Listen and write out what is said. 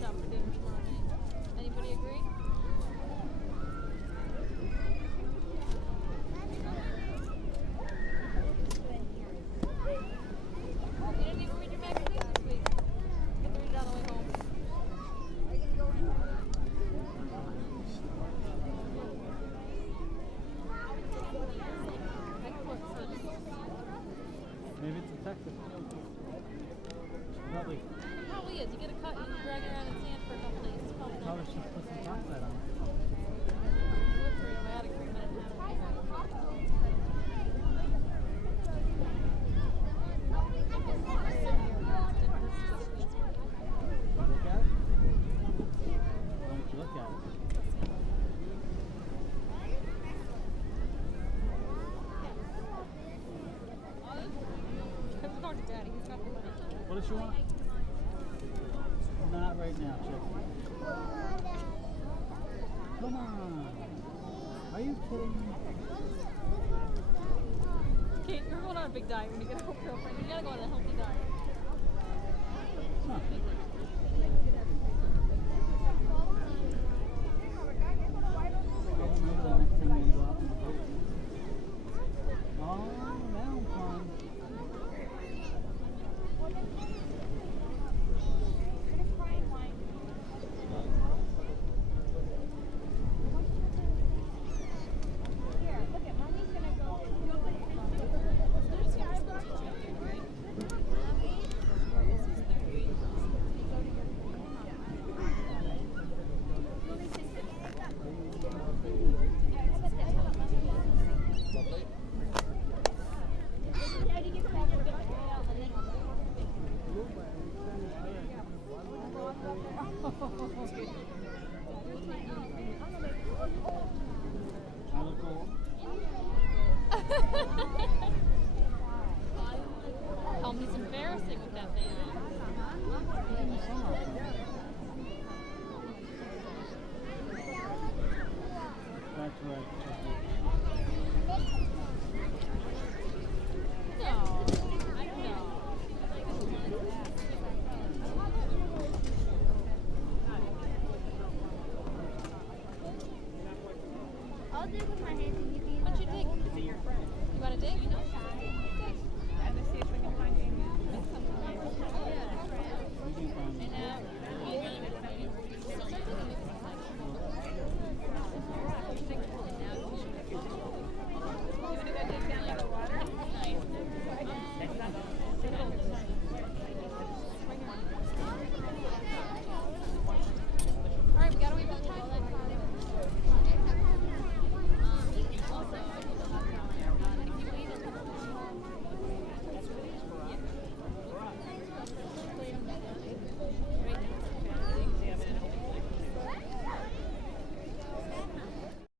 shop for dinner tomorrow night. Anybody agree? You didn't even read your magazine this week. You have to read it on the way home. Maybe it's effective. Probably. It probably is. You get a cut, you drag it around in sand for a couple days. It's probably not. Probably should put some chocolate on it. Look for antibiotic treatment. Look at it. Why don't you look at it? Talk to Daddy. He's got the money. What does she want? Not right now, Chick. Come on. Are you kidding me? Kate, you're going on a big diet when you get a girlfriend. You gotta go on a healthy diet. Huh. Maybe the next thing we go out on the boat. Oh, now I'm fine.